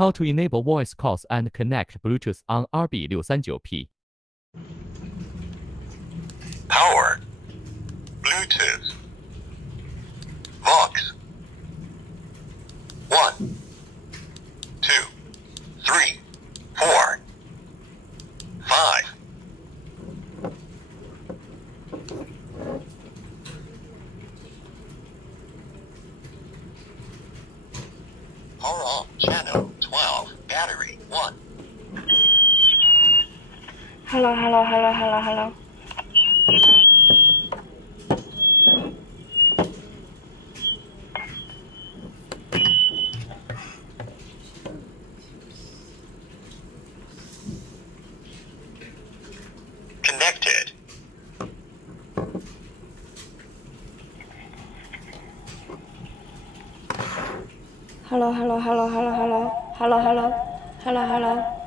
How to enable voice calls and connect Bluetooth on RB639P. Power, Bluetooth, Vox. 1, 2, 3, 4, 5. Power off, channel 12, battery 1. Hello. Connected. Hello.